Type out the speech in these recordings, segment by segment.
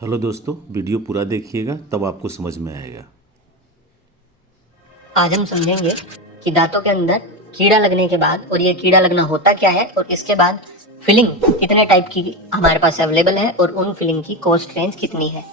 Hello दोस्तों, video पूरा देखिएगा तब आपको समझ में आएगा। आज हम समझेंगे कि दांतों के अंदर कीड़ा लगने के बाद और ये कीड़ा लगना होता क्या है और इसके बाद फिलिंग कितने टाइप की हमारे पास अवेलेबल है और उन फिलिंग की कॉस्ट रेंज कितनी है।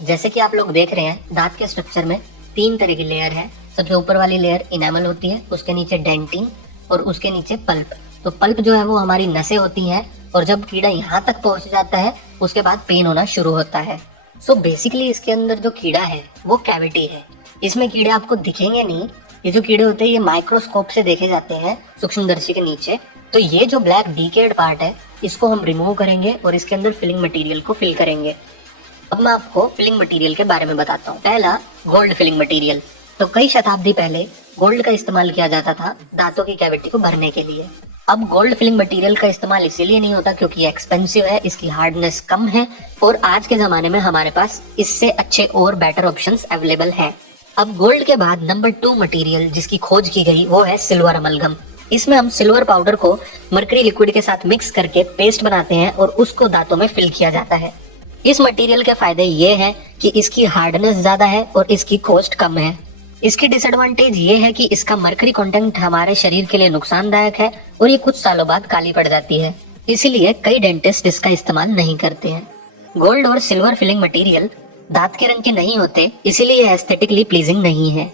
जैसे कि आप लोग देख रहे हैं, दांत के स्ट्रक्चर में 3 तरह की लेयर है। सबसे ऊपर वाली लेयर इनेमल होती है, उसके नीचे डेंटिन और उसके नीचे पल्प। तो पल्प जो है वो हमारी नसें होती हैं और जब कीड़ा यहाँ तक पहुंच जाता है उसके बाद पेन होना शुरू होता है। सो बेसिकली इसके अंदर जो कीड़ा है वो कैविटी है। इसमें कीड़े आपको दिखेंगे नहीं, ये जो कीड़े होते हैं ये माइक्रोस्कोप से देखे जाते हैं सूक्ष्मदर्शी के नीचे। तो ये जो ब्लैक डीकेड पार्ट है इसको हम रिमूव करेंगे और इसके अंदर फिलिंग मटेरियल को फिल करेंगे। अब मैं आपको फिलिंग मटेरियल के बारे में बताता हूँ। पहला, गोल्ड फिलिंग मटेरियल। तो कई शताब्दी पहले गोल्ड का इस्तेमाल किया जाता था दांतों की कैविटी को भरने के लिए। अब गोल्ड फिलिंग मटेरियल का इस्तेमाल इसीलिए नहीं होता क्योंकि ये एक्सपेंसिव है, इसकी हार्डनेस कम है और आज के जमाने में हमारे पास इससे अच्छे और बेटर ऑप्शंस अवेलेबल हैं। अब गोल्ड के बाद नंबर 2 मटेरियल जिसकी खोज की गई वो है सिल्वर अमलगम। इसमें हम सिल्वर पाउडर को मरकरी लिक्विड के साथ मिक्स करके पेस्ट बनाते हैं और उसको दांतों में फिल किया जाता है। इस मटेरियल के फायदे ये हैं कि इसकी हार्डनेस ज्यादा है और इसकी कॉस्ट कम है। इसकी डिसएडवांटेज ये है कि इसका मरकरी कंटेंट हमारे शरीर के लिए नुकसानदायक है और ये कुछ सालों बाद काली पड़ जाती है, इसीलिए कई डेंटिस्ट इसका इस्तेमाल नहीं करते हैं। गोल्ड और सिल्वर फिलिंग मटेरियल दांत के रंग के नहीं होते, इसीलिए ये एस्थेटिकली प्लीजिंग नहीं है।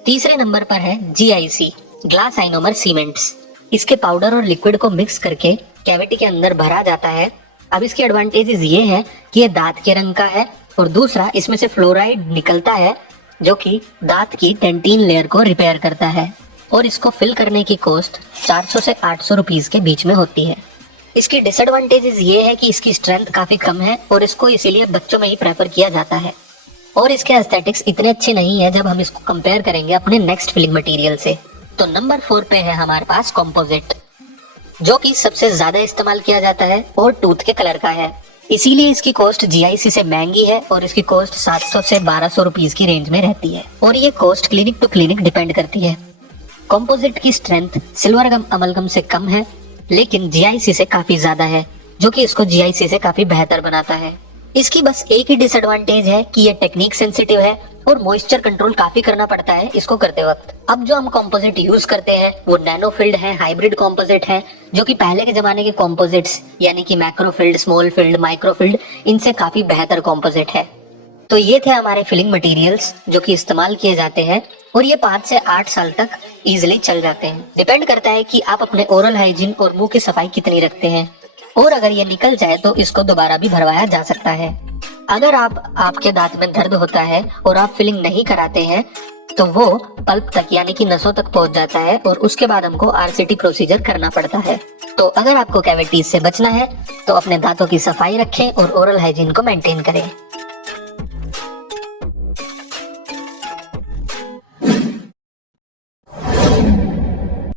तीसरे नंबर पर है GIC, ग्लास आइनोमर सीमेंट्स। इसके पाउडर और लिक्विड को मिक्स करके कैविटी के अंदर भरा जाता है। अब इसकी एडवांटेजेस ये है कि ये दांत के रंग का है और दूसरा इसमें से फ्लोराइड निकलता है जो कि दांत की डेंटिन लेयर को रिपेयर करता है और इसको फिल करने की कॉस्ट 400 से 800 रुपीज के बीच में होती है। इसकी डिसएडवांटेजेस ये है कि इसकी स्ट्रेंथ काफी कम है और इसको इसीलिए बच्चों में ही प्रेफर किया जाता है और इसके एस्थेटिक्स इतने अच्छे नहीं है जब हम इसको कंपेयर करेंगे अपने नेक्स्ट फिलिंग मटेरियल से। तो नंबर 4 पे है हमारे पास कॉम्पोजिट, जो कि सबसे ज्यादा इस्तेमाल किया जाता है और टूथ के कलर का है, इसीलिए इसकी कॉस्ट GIC से महंगी है और इसकी कॉस्ट 700 से 1200 रुपीज की रेंज में रहती है और ये cost clinic to clinic depend करती है। कॉम्पोजिट की स्ट्रेंथ सिल्वर अमलगम से कम है लेकिन GIC से काफी ज्यादा है, जो कि इसको GIC से काफी बेहतर बनाता है। इसकी बस एक ही डिसएडवांटेज है कि ये टेक्निक सेंसिटिव है और मॉइस्चर कंट्रोल काफी करना पड़ता है इसको करते वक्त। अब जो हम कॉम्पोजिट यूज करते हैं वो नैनोफिल्ड है, हाइब्रिड कॉम्पोजिट है, जो कि पहले के जमाने के कॉम्पोजिट्स यानी कि मैक्रोफिल्ड, स्मॉल फिल्ड, माइक्रोफिल्ड, इनसे काफी बेहतर कॉम्पोजिट है। तो ये थे हमारे फिलिंग मटेरियल्स जो कि इस्तेमाल किए जाते हैं और ये 5 से 8 साल तक इजिली चल जाते हैं। डिपेंड करता है कि आप अपने ओरल हाइजीन और मुंह की सफाई कितनी रखते हैं और अगर ये निकल जाए तो इसको दोबारा भी भरवाया जा सकता है। अगर आपके दांत में दर्द होता है और आप फिलिंग नहीं कराते हैं तो वो पल्प तक यानी कि नसों तक पहुंच जाता है और उसके बाद हमको RCT प्रोसीजर करना पड़ता है। तो अगर आपको कैविटीज से बचना है तो अपने दांतों की सफाई रखें और ओरल हाइजीन को मेंटेन करें।